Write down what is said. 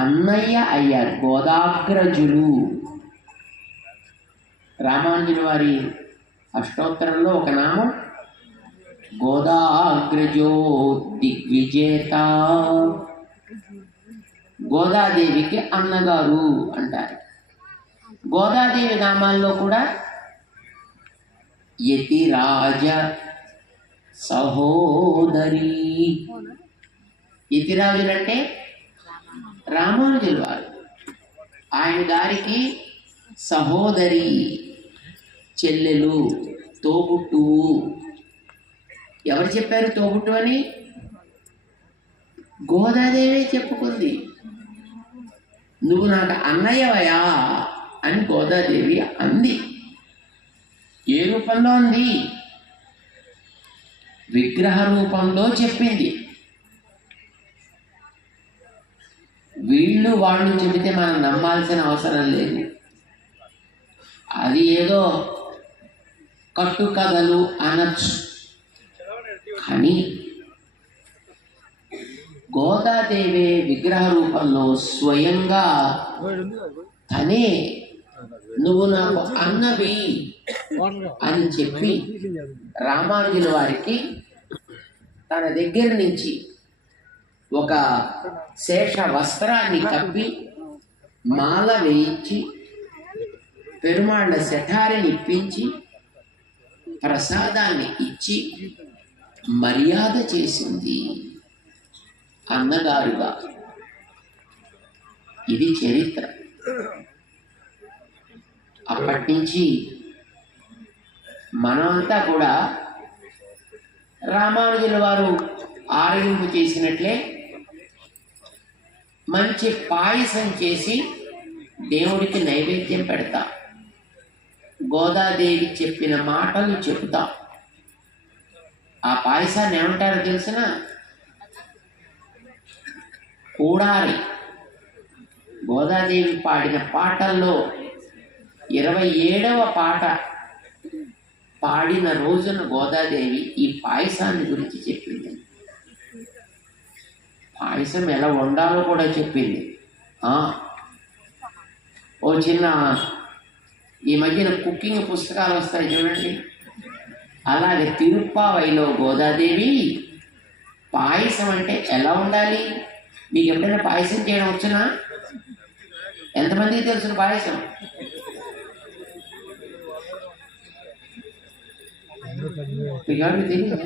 అన్నయ్య అయ్యారు. గోదాగ్రజులు. రామానుజుల వారి అష్టోత్తరంలో ఒక నామం గోదాగ్రజో దిగ్విజేత. గోదాదేవికి అన్నగారు అంటారు. గోదాదేవి నామాల్లో కూడా యతిరాజ సహోదరి. యతిరాజులంటే రామానుజుల వారు. ఆయన గారికి సహోదరి, చెల్లెలు, తోబుట్టువు. ఎవరు చెప్పారు తోబుట్టు అని? గోదాదేవి చెప్పుకుంది. నువ్వు నాకు అన్నయ్యవయా అని గోదాదేవి అంది. ఏ రూపంలో అంది? విగ్రహ రూపంలో చెప్పింది. వీళ్ళు వాళ్ళు చెబితే మనం నమ్మాల్సిన అవసరం లేదు. అది ఏదో కట్టుకథలు అనొచ్చు. కానీ గోదాదేవి విగ్రహ రూపంలో స్వయంగా తనే నువ్వు నాకు అన్నవి అని చెప్పి రామానుజుల వారికి తన దగ్గర నుంచి ఒక శేష వస్త్రాన్ని కప్పి మాల వేయించి పెరుమాళ్ళ శఠారిని ఇప్పించి ప్రసాదాన్ని ఇచ్చి మర్యాద చేసింది అన్నగారుగా. ఇది చరిత్ర. అప్పటి నుంచి మనమంతా కూడా రామానుజుల వారు ఆరగింపు చేసినట్లే మంచి పాయసం చేసి దేవుడికి నైవేద్యం పెడతాం. గోదాదేవి చెప్పిన మాటలు చెబుతాం. ఆ పాయసాన్ని ఏమంటారో తెలిసిన? కూడారి. గోదాదేవి పాడిన పాటల్లో 27వ పాట పాడిన రోజున గోదాదేవి ఈ పాయసాన్ని గురించి చెప్పింది. పాయసం ఎలా వండాలో కూడా చెప్పింది. ఓ చిన్న ఈ మధ్యన కుకింగ్ పుస్తకాలు వస్తాయి చూడండి, అలాగే తిరుప్పావైలో గోదాదేవి పాయసం అంటే ఎలా ఉండాలి. మీకు ఎప్పుడైనా పాయసం చేయడం వచ్చునా? ఎంతమందికి తెలుసు పాయసం? మీకు తెలియదు.